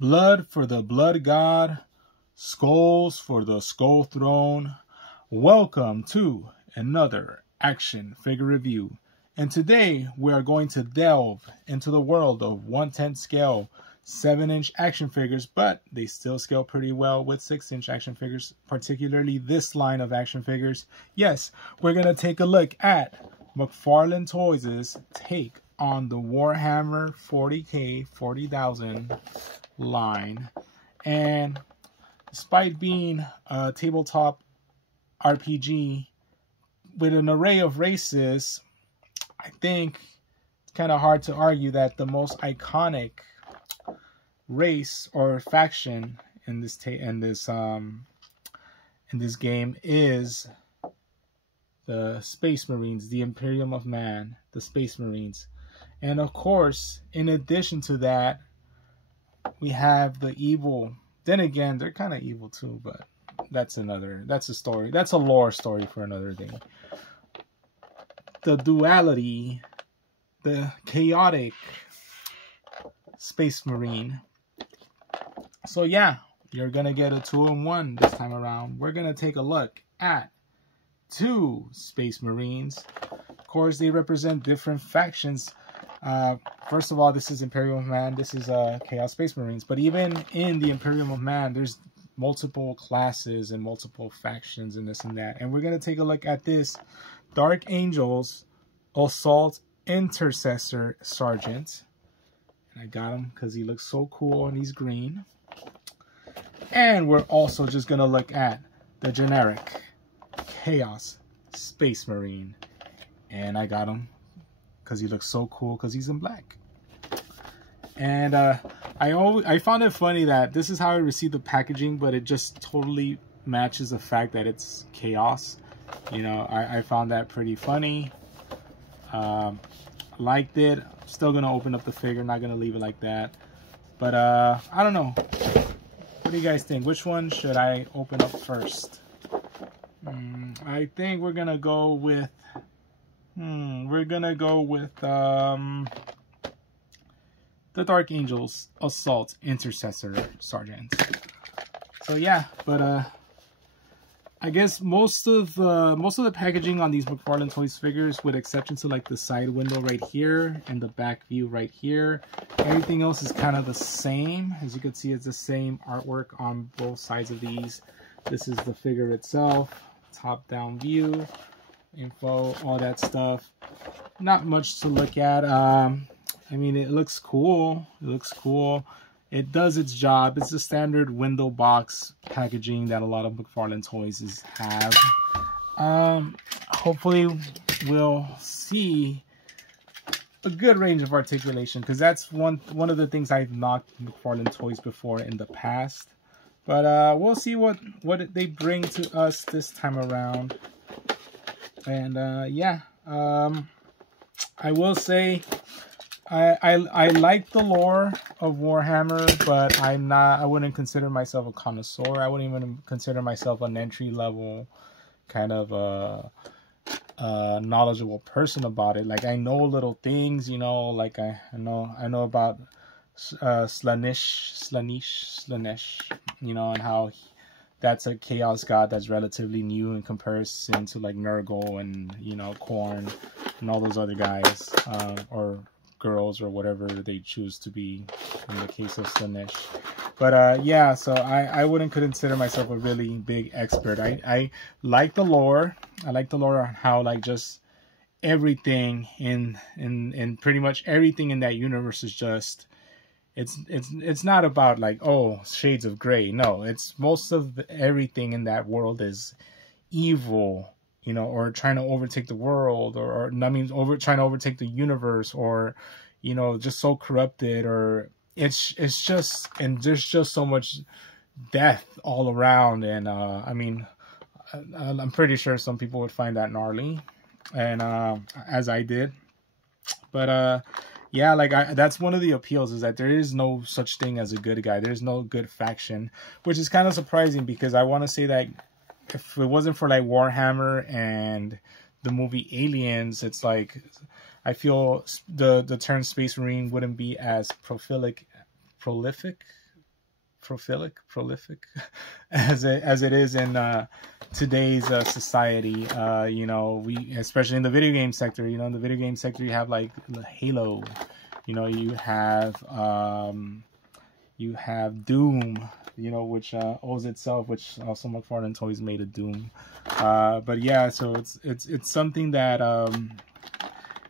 Blood for the Blood God, skulls for the Skull Throne. Welcome to another action figure review. And today we are going to delve into the world of 1/10 scale 7-inch action figures, but they still scale pretty well with 6-inch action figures, particularly this line of action figures. Yes, we're going to take a look at McFarlane Toys' take on the Warhammer 40K 40,000 line. And despite being a tabletop RPG with an array of races, I think it's kind of hard to argue that the most iconic race or faction in this game is the Space Marines, the Imperium of Man, the Space Marines. And of course, in addition to that, we have the evil. Then again, they're kind of evil too, but that's a story. That's a lore story for another day. The duality, the chaotic Space Marine. So yeah, you're going to get a 2-in-1 this time around. We're going to take a look at 2 Space Marines. Of course, they represent different factions. First of all, this is Imperium of Man. This is Chaos Space Marines. But even in the Imperium of Man, there's multiple classes and multiple factions and this and that. And we're going to take a look at this Dark Angels Assault Intercessor Seargant. And I got him because he looks so cool and he's green. And we're also just going to look at the generic Chaos Space Marine. And I got him because he looks so cool because he's in black. And I found it funny that this is how I received the packaging, but it just totally matches the fact that it's Chaos. You know, I found that pretty funny. Liked it. Still gonna open up the figure, not gonna leave it like that. But I don't know. What do you guys think? Which one should I open up first? I think we're gonna go with the Dark Angels Assault Intercessor Seargant. So yeah, but I guess most of the packaging on these McFarlane Toys figures, with exception to like the side window right here and the back view right here, everything else is kind of the same. As you can see, it's the same artwork on both sides of these. This is the figure itself, top down view, info, all that stuff. Not much to look at. I mean, it looks cool. It looks cool. It does its job. It's the standard window box packaging that a lot of McFarlane Toys have. Hopefully we'll see a good range of articulation, because that's one of the things I've knocked McFarlane Toys before in the past. But we'll see what they bring to us this time around. And yeah, I will say I like the lore of Warhammer, but I wouldn't consider myself a connoisseur. I wouldn't even consider myself an entry level kind of knowledgeable person about it. Like, I know little things, you know, like I know about Slaanesh, you know, and how that's a chaos god that's relatively new in comparison to like Nurgle and, you know, Khorne and all those other guys, or girls, or whatever they choose to be in the case of Slaanesh. But yeah, so I wouldn't consider myself a really big expert. I like the lore. I like the lore on how like just everything in pretty much everything in that universe is just it's not about like, oh, shades of gray. No, it's most of everything in that world is evil, you know, or trying to overtake the world, or I mean, trying to overtake the universe, or, you know, just so corrupted, or it's just, and there's just so much death all around. And I mean, I'm pretty sure some people would find that gnarly, and as I did. But yeah, like that's one of the appeals, is that there is no such thing as a good guy. There's no good faction, which is kind of surprising, because I want to say that if it wasn't for like Warhammer and the movie Aliens, it's like I feel the term Space Marine wouldn't be as prolific prolific as it is in today's society. You know, we, especially in the video game sector, you know, in the video game sector, you have like Halo, you know, you have Doom, you know, which owes itself, which also McFarlane Toys made a Doom. But yeah, so it's something that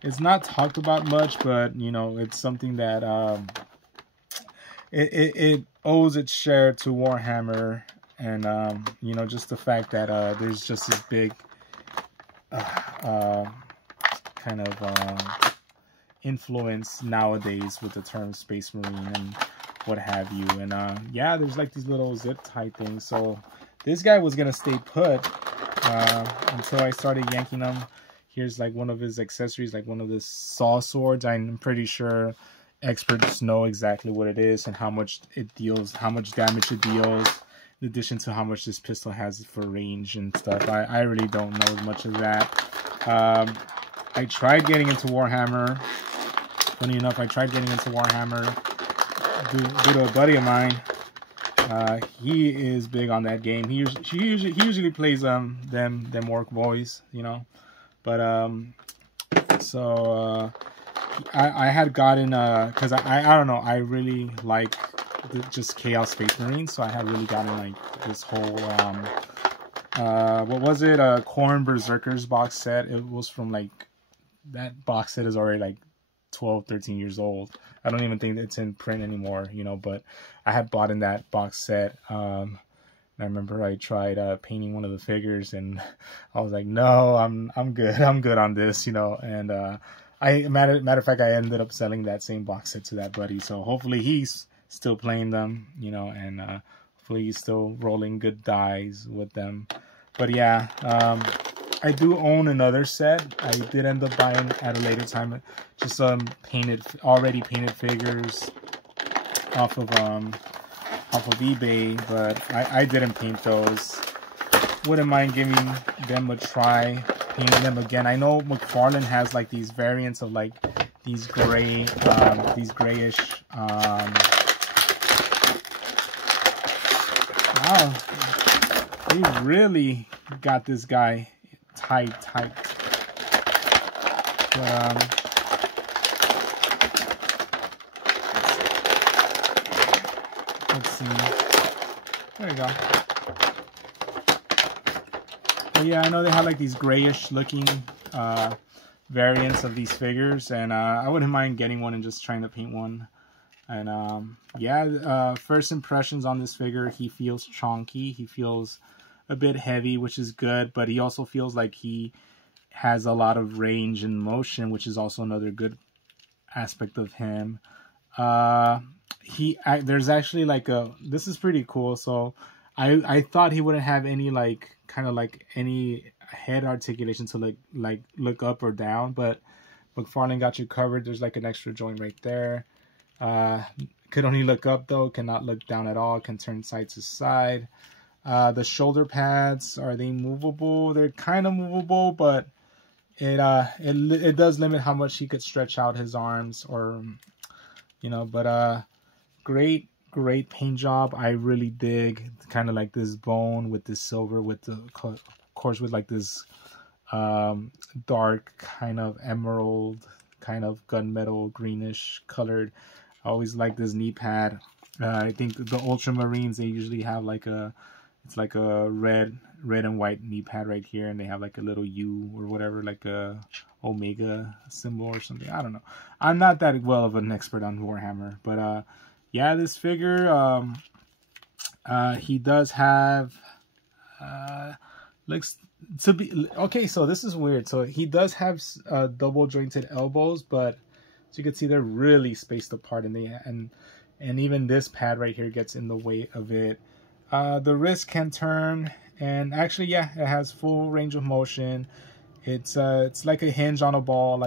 it's not talked about much, but you know, it's something that it owes its share to Warhammer, and you know, just the fact that there's just this big kind of influence nowadays with the term Space Marine and what have you. And yeah, there's like these little zip tie things. So this guy was gonna stay put until I started yanking him. Here's like one of his accessories, like one of the saw swords. I'm pretty sure experts know exactly what it is and how much it deals, how much damage it deals, in addition to how much this pistol has for range and stuff. I really don't know much of that. I tried getting into Warhammer. Funny enough, I tried getting into Warhammer due to a buddy of mine. He is big on that game. He usually plays them orc boys, you know. But so I had gotten because I don't know, I really like just Chaos Space Marines, so I had really gotten like this whole what was it, Khorne Berserkers box set. It was from like, that box set is already like 12, 13 years old. I don't even think it's in print anymore, you know, but I had bought in that box set. And I remember I tried painting one of the figures, and I was like, no, I'm good on this, you know. And matter of fact, I ended up selling that same box set to that buddy. So hopefully he's still playing them, you know, and hopefully he's still rolling good dice with them. But yeah, I do own another set. I did end up buying at a later time just some already painted figures off of eBay, but I didn't paint those. Wouldn't mind giving them a try, painting them again. I know McFarlane has like these variants of like these gray, these grayish. Wow, he really got this guy tight. But, let's see. There you go. But yeah, I know they have like these grayish looking variants of these figures, and I wouldn't mind getting one and just trying to paint one. And yeah, first impressions on this figure, he feels chunky. He feels a bit heavy, which is good, but he also feels like he has a lot of range and motion, which is also another good aspect of him. There's actually like this is pretty cool. So I thought he wouldn't have any like kind of like any head articulation to like look up or down, but McFarlane got you covered. There's like an extra joint right there. Could only look up though, cannot look down at all, can turn side to side. The shoulder pads, are they movable? They're kind of movable, but it does limit how much he could stretch out his arms, or you know. But great paint job. I really dig kind of like this bone with this silver, with the, of course, with like this dark kind of emerald, kind of gunmetal greenish colored. I always like this knee pad. I think the Ultramarines, they usually have like it's like a red and white knee pad right here, and they have like a little U or whatever, like a Omega symbol or something. I don't know. I'm not that well of an expert on Warhammer, but yeah, this figure, he does have looks to be okay. So this is weird. So he does have double jointed elbows, but as you can see, they're really spaced apart, and even this pad right here gets in the way of it. The wrist can turn, and actually, yeah, it has full range of motion. It's like a hinge on a ball,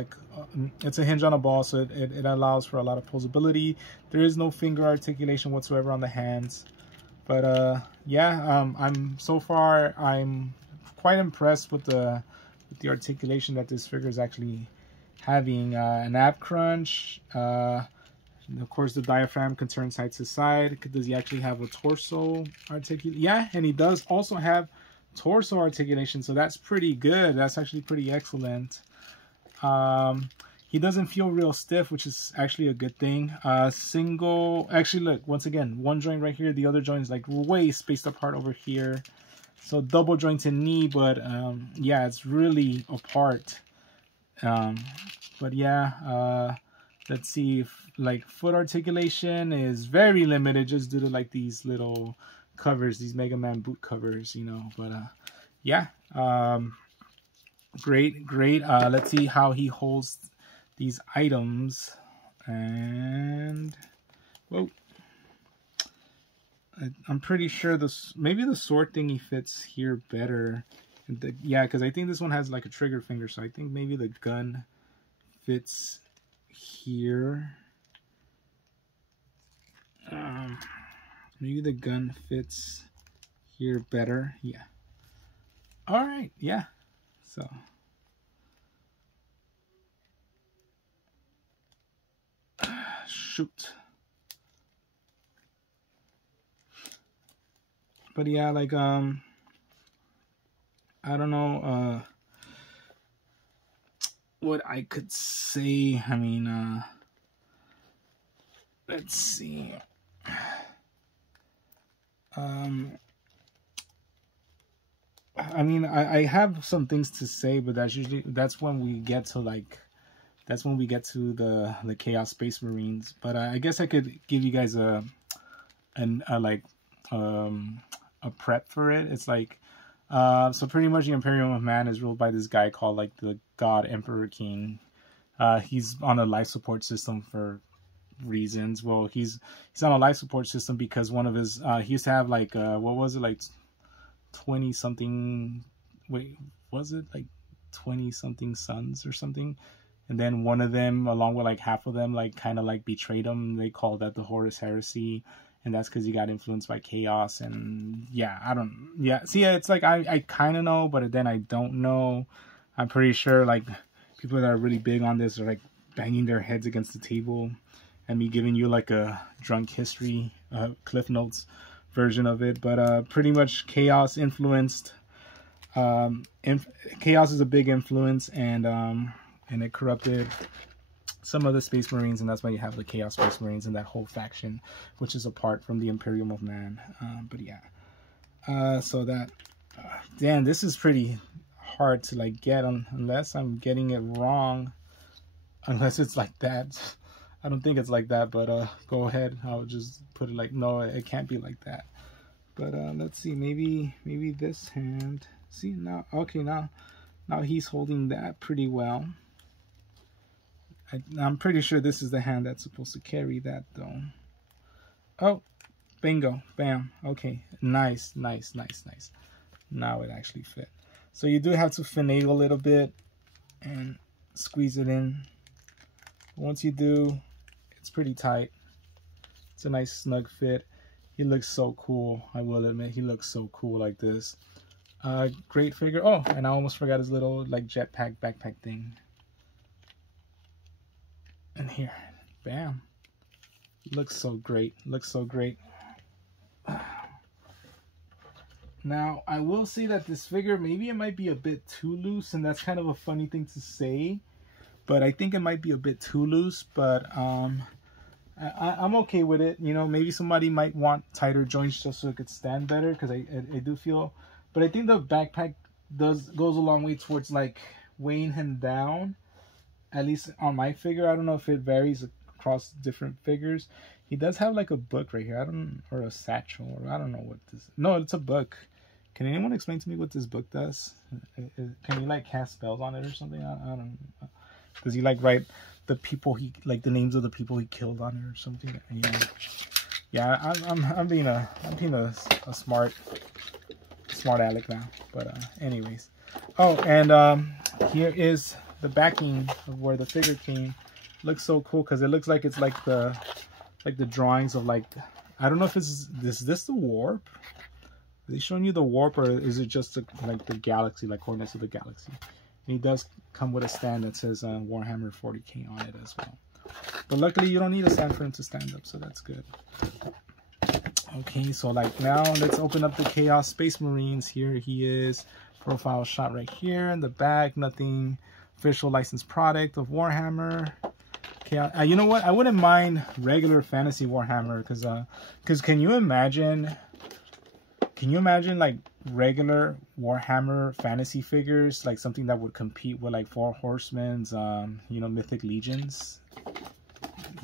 it's a hinge on a ball, so it allows for a lot of posability. There is no finger articulation whatsoever on the hands, but yeah, so far I'm quite impressed with the articulation that this figure is actually having. An ab crunch, And of course, the diaphragm can turn side to side. Does he actually have a torso articulation? Yeah, and he does also have torso articulation, so that's pretty good. That's actually pretty excellent. He doesn't feel real stiff, which is actually a good thing. Actually, look, once again, one joint right here, the other joint is like way spaced apart over here. So double jointed knee, but yeah, it's really apart. But yeah, let's see if like foot articulation is very limited just due to like these little covers, these Mega Man boot covers, you know. But yeah, great. Let's see how he holds these items. And whoa, I'm pretty sure maybe the sword thingy fits here better. Yeah, because I think this one has like a trigger finger, so I think maybe the gun fits here. Maybe the gun fits here better. Yeah. All right. Yeah. So. Shoot. But yeah, like I don't know what I could say. I mean, let's see. I mean, I have some things to say, but that's when we get to like, that's when we get to the Chaos Space Marines. But I guess I could give you guys a prep for it. It's like, so pretty much the Imperium of Man is ruled by this guy called like the God Emperor King. He's on a life support system for reasons. Well, he's on a life support system because one of his he used to have like what was it, like 20 something, wait, was it like 20 something sons or something? And then one of them, along with like half of them, like kind of like betrayed him. They called that the Horus Heresy, and that's because he got influenced by chaos. And yeah, see, it's like I kind of know, but then I don't know. I'm pretty sure like people that are really big on this are like banging their heads against the table, and me giving you like a drunk history Cliff Notes version of it. But pretty much chaos influenced. Chaos is a big influence, and it corrupted some of the Space Marines, and that's why you have the Chaos Space Marines and that whole faction, which is apart from the Imperium of Man. But yeah, so that damn, this is pretty hard to like get unless I'm getting it wrong, unless it's like that. I don't think it's like that, but go ahead, I'll just put it like, no, it can't be like that. But let's see, maybe this hand. See now, okay, now he's holding that pretty well. I'm pretty sure this is the hand that's supposed to carry that though. Oh, bingo, bam. Okay, nice. Now it actually fit. So you do have to finagle a little bit and squeeze it in. Once you do, it's pretty tight. It's a nice snug fit. He looks so cool, I will admit. He looks so cool like this. Great figure. Oh, and I almost forgot his little like jetpack backpack thing. And here, bam. Looks so great. Looks so great. Now, I will say that this figure, maybe it might be a bit too loose, and that's kind of a funny thing to say, but I think it might be a bit too loose. But I'm okay with it. You know, maybe somebody might want tighter joints just so it could stand better, because I do feel, but I think the backpack goes a long way towards like weighing him down. At least on my figure. I don't know if it varies across different figures. He does have like a book right here. Or a satchel, or I don't know what this. No, it's a book. Can anyone explain to me what this book does? Can you like cast spells on it or something? I don't know. Does he like write the people like the names of the people he killed on it or something? Yeah, I'm being a smart aleck now. But anyways. Oh, and here is the backing of where the figure came. Looks so cool because it looks like it's like the drawings of like, I don't know if is this the warp? Are they showing you the warp, or is it just like the galaxy, like coordinates of the galaxy? And he does come with a stand that says Warhammer 40K on it as well. But luckily you don't need a stand for him to stand up, so that's good. Okay, so like now let's open up the Chaos Space Marines. Here he is, profile shot right here in the back. Nothing official licensed product of Warhammer. Okay, you know what? I wouldn't mind regular fantasy Warhammer because can you imagine like regular Warhammer fantasy figures, like something that would compete with like Four Horsemen's, you know, Mythic Legions?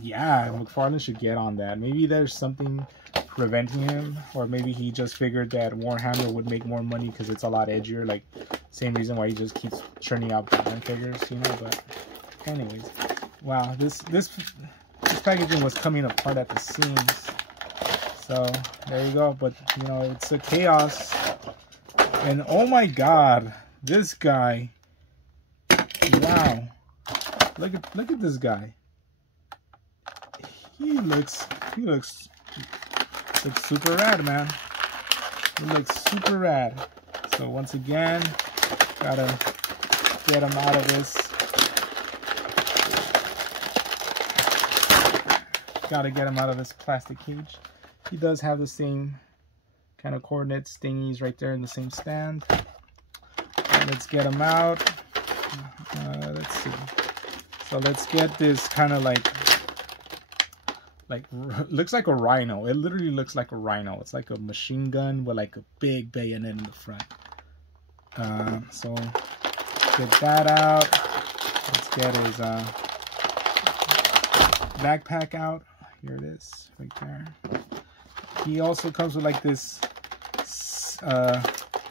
Yeah, McFarlane should get on that. Maybe there's something preventing him, or maybe he just figured that Warhammer would make more money because it's a lot edgier. Like same reason why he just keeps churning out Batman figures, you know. But anyways, wow, this packaging was coming apart at the seams. So there you go. But you know, it's a Chaos, and oh my God, this guy! Wow, look at this guy. He looks super rad, man. He looks super rad. So once again, gotta get him out of this. Gotta get him out of this plastic cage. He does have the same kind of coordinates thingies right there in the same stand. Let's get him out. Let's see. So let's get this kind of like looks like a rhino. It literally looks like a rhino. It's like a machine gun with like a big bayonet in the front. So get that out. Let's get his backpack out. Here it is, right there. He also comes with like this.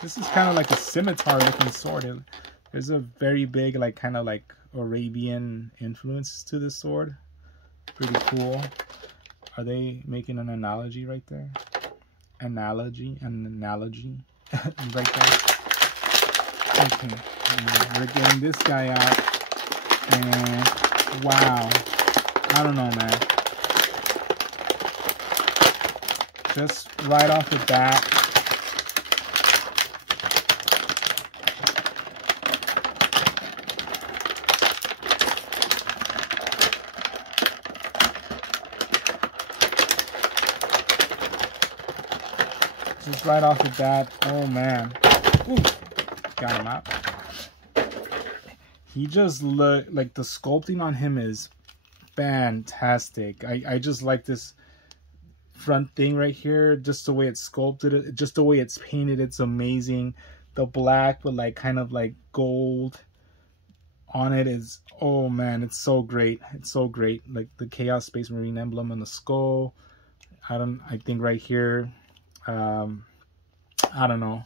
This is kind of like a scimitar-looking sword. There's a very big, like kind of like Arabian influence to this sword. Pretty cool. Are they making an analogy right there? An analogy right there. Okay, we're getting this guy out, and wow, I don't know, man. Just right off the bat, oh man. Ooh, got him out. He just look like the sculpting on him is fantastic. I just like this front thing right here, just the way it's sculpted, just the way it's painted. It's amazing. The black with like kind of like gold on it is, oh man, it's so great. It's so great. Like the Chaos Space Marine emblem on the skull. I think right here, I don't know.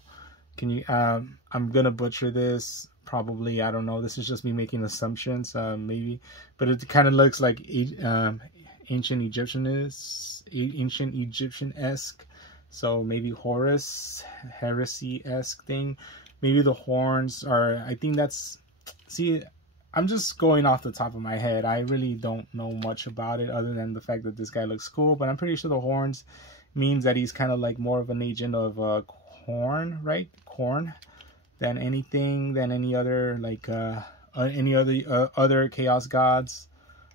Can you, I'm gonna butcher this probably. I don't know. This is just me making assumptions, maybe, but it kind of looks like ancient Egyptian-esque. So maybe Horus heresy-esque thing. Maybe the horns are, I think that's, see, I'm just going off the top of my head. I really don't know much about it other than the fact that this guy looks cool, but I'm pretty sure the horns means that he's kind of like more of an agent of Khorne, right? Khorne, than any other like any other chaos gods.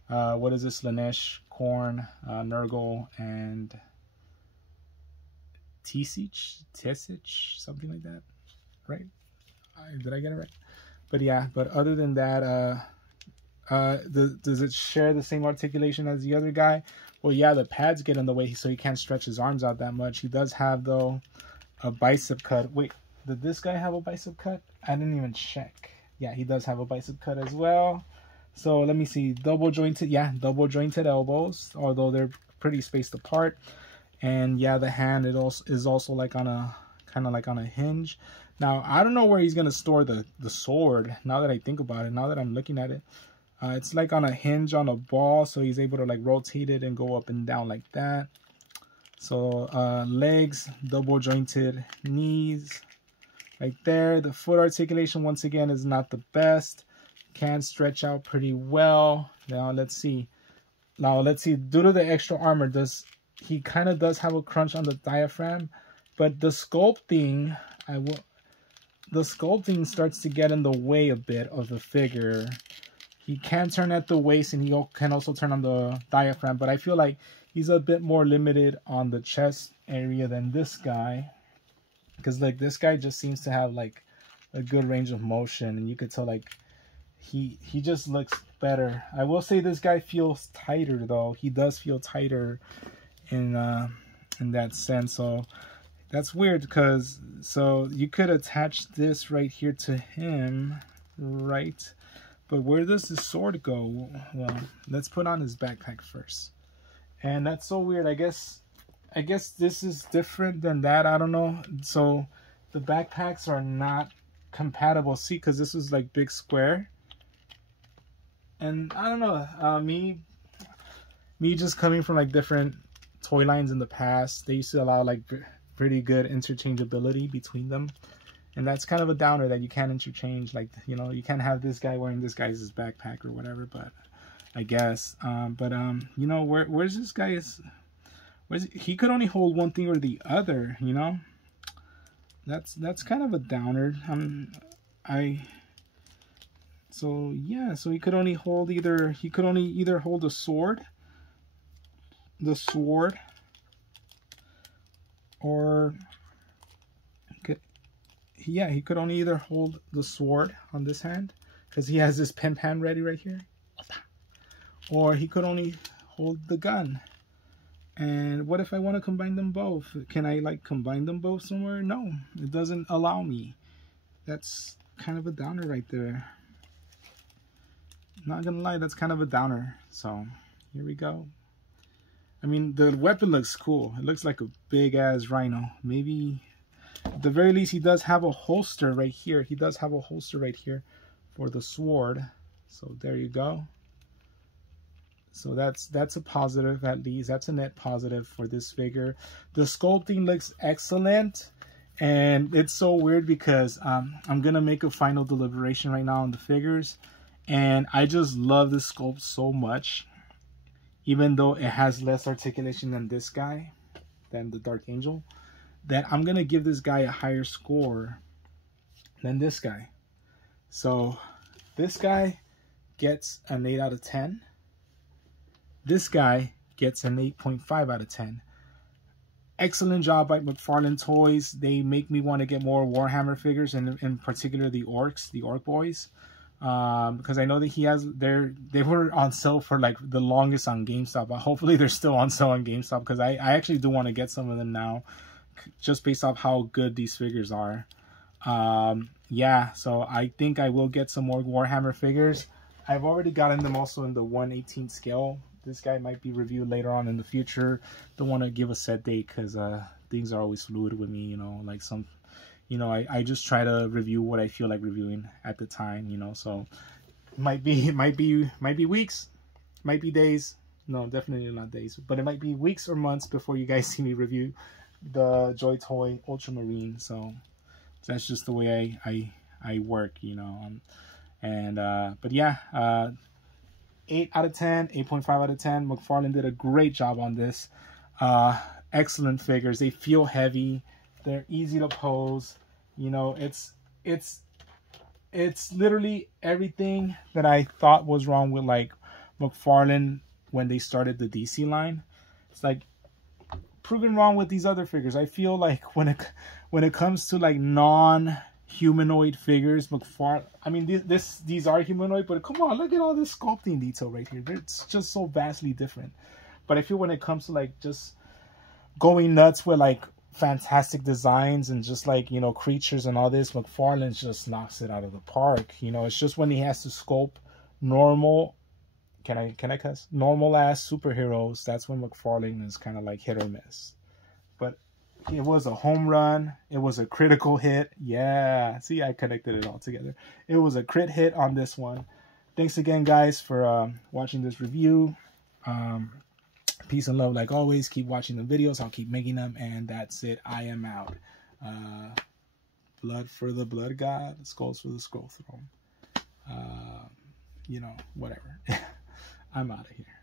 What is this? Lanesh, Khorne, Nurgle, and Tesich, something like that, right? Did I get it right? But yeah, but other than that, does it share the same articulation as the other guy? Well, yeah, the pads get in the way, so he can't stretch his arms out that much. He does have, though, a bicep cut. Wait, did this guy have a bicep cut? I didn't even check. Yeah, he does have a bicep cut as well. So let me see. Double jointed, yeah, double jointed elbows, although they're pretty spaced apart. And yeah, the hand is also like on a kind of like on a hinge. Now I don't know where he's gonna store the sword. Now that I think about it, now that I'm looking at it, it's like on a hinge on a ball, so he's able to like rotate it and go up and down like that. So legs, double jointed knees right there. The foot articulation once again is not the best. Can stretch out pretty well. Now let's see. Due to the extra armor, he kind of does have a crunch on the diaphragm, but the sculpting starts to get in the way a bit of the figure. He can turn at the waist, and he can also turn on the diaphragm, but I feel like he's a bit more limited on the chest area than this guy, because like this guy just seems to have like a good range of motion, and you could tell like he just looks better. I will say this guy feels tighter though. He does feel tighter in that sense. So that's weird, because so you could attach this right here to him, right? But where does the sword go? Well, let's put on his backpack first. And that's so weird. I guess this is different than that. I don't know. So the backpacks are not compatible. See, because this was like big square. And I don't know. Me just coming from like different toy lines in the past, they used to allow like pretty good interchangeability between them. And that's kind of a downer that you can't interchange. Like, you know, you can't have this guy wearing this guy's backpack or whatever, but I guess. You know, where's this guy? He could only hold one thing or the other, you know? That's kind of a downer. So yeah, so he could only hold either hold the sword, or he could only either hold the sword on this hand, because he has this pen pan ready right here, or he could only hold the gun. And what if I want to combine them both? Can I like combine them both somewhere? No, it doesn't allow me. That's kind of a downer right there. Not gonna lie, that's kind of a downer. So here we go. I mean, the weapon looks cool. It looks like a big ass rhino. Maybe at the very least he does have a holster right here. He does have a holster right here for the sword. So there you go. So that's a positive, at least. That's a net positive for this figure. The sculpting looks excellent. And it's so weird because I'm gonna make a final deliberation right now on the figures. And I just love this sculpt so much. Even though it has less articulation than this guy, than the Dark Angel, that I'm gonna give this guy a higher score than this guy. So this guy gets an 8 out of 10. This guy gets an 8.5 out of 10. Excellent job by McFarlane Toys. They make me want to get more Warhammer figures, and in particular the orcs, the orc boys. Because I know that they were on sale for like the longest on GameStop, but hopefully they're still on sale on GameStop, because I actually do want to get some of them now, just based off how good these figures are. Yeah, so I think I will get some more Warhammer figures. I've already gotten them also in the 1/18 scale. This guy might be reviewed later on in the future. Don't want to give a set date, because things are always fluid with me, you know, like some... You know, I just try to review what I feel like reviewing at the time, you know. So it might be weeks, might be days. No, definitely not days, but it might be weeks or months before you guys see me review the Joy Toy Ultramarine. So that's just the way I work, you know. But yeah, 8 out of 10, 8.5 out of 10. McFarlane did a great job on this. Excellent figures. They feel heavy. They're easy to pose. You know, it's literally everything that I thought was wrong with like McFarlane when they started the DC line. It's like proven wrong with these other figures. I feel like when it comes to like non-humanoid figures, McFarlane, I mean these are humanoid, but come on, look at all this sculpting detail right here. It's just so vastly different. But I feel when it comes to like just going nuts with like fantastic designs and just like, you know, creatures and all this, McFarlane just knocks it out of the park. You know, it's just when he has to sculpt normal, can I cuss? Normal ass superheroes, that's when McFarlane is kind of like hit or miss. But it was a home run. It was a critical hit. Yeah, see, I connected it all together. It was a crit hit on this one. Thanks again, guys, for watching this review. Peace and love like always. Keep watching the videos. I'll keep making them. And that's it. I am out. Blood for the blood god. Skulls for the skull throne. You know, whatever. I'm out of here.